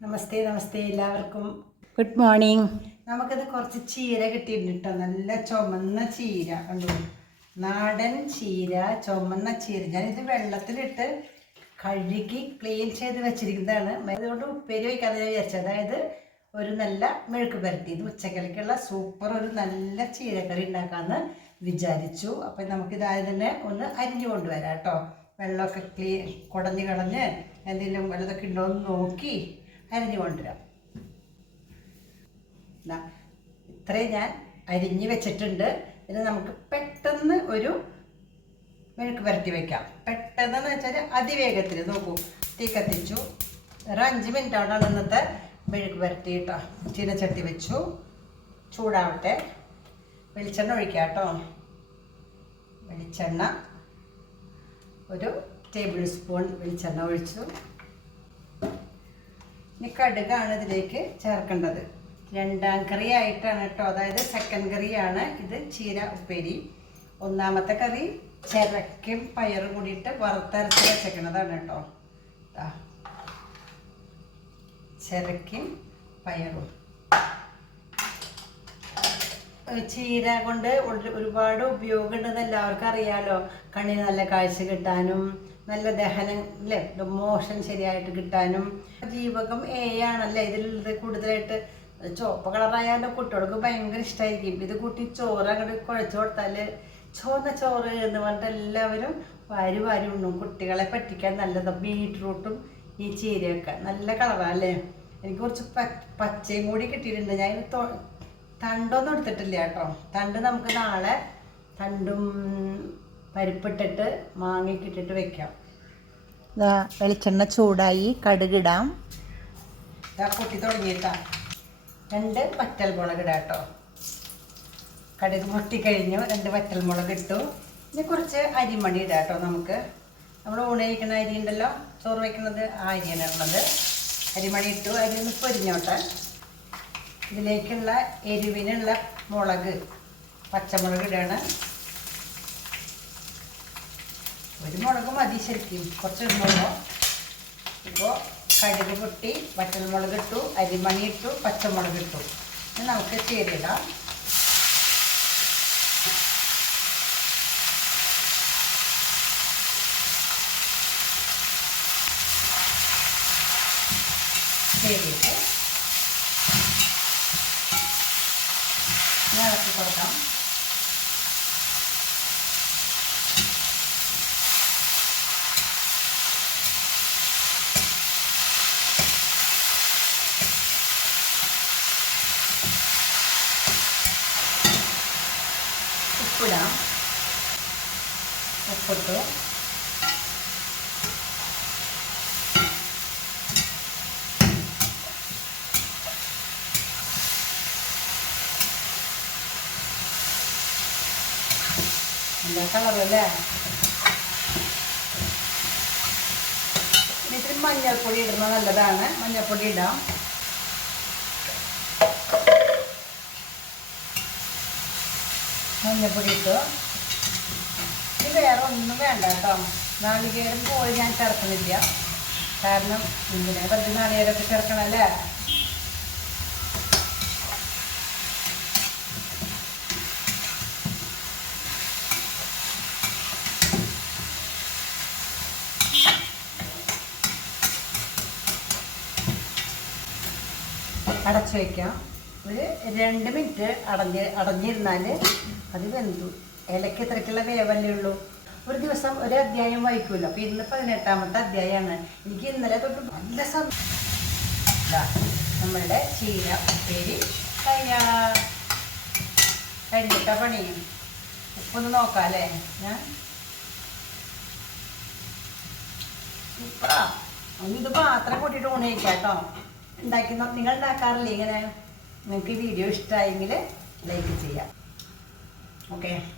നമസ്തേ നമസ്തേ എല്ലാവർക്കും. Good morning നമുക്കത് കുറച്ച് ചീര കിട്ടിയിട്ടുണ്ട് കേട്ടോ നല്ല ചുമന്ന ചീര. കണ്ടു? നാടൻ ചീര ചുമന്ന ചീര. ഞാനിത് വെള്ളത്തിലിട്ട് കഴുകി ക്ലീൻ ചെയ്ത് വെച്ചിരിക്കുന്നതാണ്. അതുകൊണ്ട് ഉപ്പേരി വയ്ക്കാതെ ഞാൻ വിചാരിച്ചത്. അതായത് ഒരു നല്ല മെഴുക്ക് പുരട്ടി. ഇത് ഉച്ചക്കലക്കുള്ള സൂപ്പർ ഒരു നല്ല ചീരക്കറി ഉണ്ടാക്കാമെന്ന് വിചാരിച്ചു. അപ്പം നമുക്കിതായത് തന്നെ ഒന്ന് അരിഞ്ഞു കൊണ്ടുവരാം കേട്ടോ വെള്ളമൊക്കെ ക്ലീ കുടഞ്ഞ് കളഞ്ഞ് എന്തെങ്കിലും വല്ലതൊക്കെ ഉണ്ടോ എന്ന് നോക്കി അരിഞ്ഞു കൊണ്ടുവരാം. ഇത്രയും ഞാൻ അരിഞ്ഞ് വെച്ചിട്ടുണ്ട്. ഇത് നമുക്ക് പെട്ടെന്ന് ഒരു മെഴുക്ക് പുരട്ടി വെക്കാം. പെട്ടെന്ന് വെച്ചാൽ അതിവേഗത്തിൽ നോക്കൂ. തീ കത്തിച്ചു. ഒരു അഞ്ച് മിനിറ്റാണ് ഇന്നത്തെ മെഴുക്ക് പുരട്ടി കേട്ടോ. ചീനച്ചട്ടി വെച്ചു. ചൂടാവട്ടെ. വെളിച്ചെണ്ണ ഒഴിക്കാം കേട്ടോ. വെളിച്ചെണ്ണ ഒരു ടേബിൾ സ്പൂൺ വെളിച്ചെണ്ണ ഒഴിച്ചു. ഇനി കടുകാണ് ഇതിലേക്ക് ചേർക്കേണ്ടത്. രണ്ടാം കറി ആയിട്ടാണ് കേട്ടോ. അതായത് സെക്കൻഡ് കറിയാണ് ഇത് ചീര ഉപ്പേരി. ഒന്നാമത്തെ കറി ചിരക്കും പയറും കൂടിയിട്ട് വറുത്തരച്ച് വെച്ചേക്കണതാണ് കേട്ടോ. ചിരക്കും പയറും. ചീര കൊണ്ട് ഒരുപാട് ഒരുപാട് ഉപയോഗമുണ്ടെന്ന് എല്ലാവർക്കും അറിയാലോ. കണ്ണിന് നല്ല കാഴ്ച കിട്ടാനും നല്ല ദഹനം അല്ലേ മോഷൻ ശരിയായിട്ട് കിട്ടാനും. ജീവകം എ ആണല്ലേ? ഇതിലുള്ളത് കൂടുതലായിട്ട് ചുവപ്പ് കളറായാലും കുട്ടികൾക്ക് ഭയങ്കര ഇഷ്ടമായിരിക്കും ഇത് കൂട്ടി ചോറ് അങ്ങോട്ട് കുഴച്ചു കൊടുത്താൽ ചോന്ന ചോറ് എന്ന് പറഞ്ഞിട്ട് എല്ലാവരും വാരി വാരി ഉണ്ണും. കുട്ടികളെ പറ്റിക്കാൻ നല്ലതാണ് ബീട്രൂട്ടും ഈ ചീരയൊക്കെ നല്ല കളറാല്ലേ എനിക്ക് കുറച്ച് പച്ചയും കൂടി കിട്ടിയിട്ടുണ്ട്. ഞാൻ തൊ- തണ്ടൊന്നും എടുത്തിട്ടില്ല കേട്ടോ. തണ്ട് നമുക്ക് നാളെ തണ്ടും പരിപ്പിട്ടിട്ട് മാങ്ങിക്കിട്ടിട്ട് വെക്കാം. വെളിച്ചെണ്ണ ചൂടായി കടുകിടാം. പൊട്ടി തുടങ്ങിയിട്ടാ. രണ്ട് വറ്റൽ മുളക് ഇടാം കേട്ടോ. കടുക് പൊട്ടിക്കഴിഞ്ഞു രണ്ട് വറ്റൽ മുളക് ഇട്ടു. ഇനി കുറച്ച് അരിമണി ഇടാം കേട്ടോ നമുക്ക്. നമ്മൾ ഊണ് കഴിക്കുന്ന അരി ഉണ്ടല്ലോ ചോറ് വയ്ക്കുന്നത് ആ അരിയാണ് ഉള്ളത് അരിമണി ഇട്ടു അരി ഒന്ന് പൊരിഞ്ഞോട്ടെ. ഇതിലേക്കുള്ള എരിവിനുള്ള മുളക് പച്ചമുളക് ഇടാണ്. ഒരു മുളക് മതി ശരിക്കും. കുറച്ച് ഇടുമ്പോൾ ഇപ്പോൾ കടുക് പൊട്ടി വറ്റൽമുളക് ഇട്ടു അരിമണി ഇട്ടു പച്ചമുളക് ഇട്ടു. ഇനി നമുക്ക് ചേരിടാം ചേരിയിട്ട്. ഇളക്കി കൊടുക്കാം. உப்புடா. ಉಪ್ಪಿಟ್ಟು இந்த கலர் இல்லை திரும்ப மஞ்சள் பொடி இடுறதுனால இல்லைதாங்க மஞ்சள் பொடி இடம் മഞ്ഞപ്പൊടി ഇട്ടു ഇനി വേറെ ഒന്നും വേണ്ട കേട്ടോ. നാളികേരം പോയി ഞാൻ ചേർക്കുന്നില്ല. കാരണം ഇങ്ങനെ വെറുതെ നാളികേരമൊക്കെ ചേർക്കണല്ലേ? അടച്ചു വയ്ക്കാം ഒരു രണ്ട് മിനിറ്റ് അടഞ്ഞ് അടഞ്ഞിരുന്നാൽ അത് വെന്തു ഇലയ്ക്ക് ഇത്രയ്ക്കുള്ള വേവല്ലേ ഉള്ളൂ? ഒരു ദിവസം ഒരു അധ്യായം വായിക്കുമല്ലോ അപ്പോൾ ഇന്ന് പതിനെട്ടാമത്തെ അധ്യായമാണ്. എനിക്ക് ഇന്നലെ തൊട്ട് നല്ല സന്തോഷം. നമ്മളുടെ ചീര ഉപ്പേരി കഴിഞ്ഞ കഴിഞ്ഞിട്ട പണി. ഉപ്പൊന്ന് നോക്കാം അല്ലേ ഞാൻ ഇത് പാത്രം കൂട്ടിയിട്ട് ഊണയിക്കാം കേട്ടോ. ഉണ്ടാക്കി നിങ്ങൾ ഉണ്ടാക്കാറില്ലേ ഇങ്ങനെ? നിങ്ങൾക്ക് വീഡിയോ ഇഷ്ടമായെങ്കിൽ ലൈക്ക് ചെയ്യാം. Okay.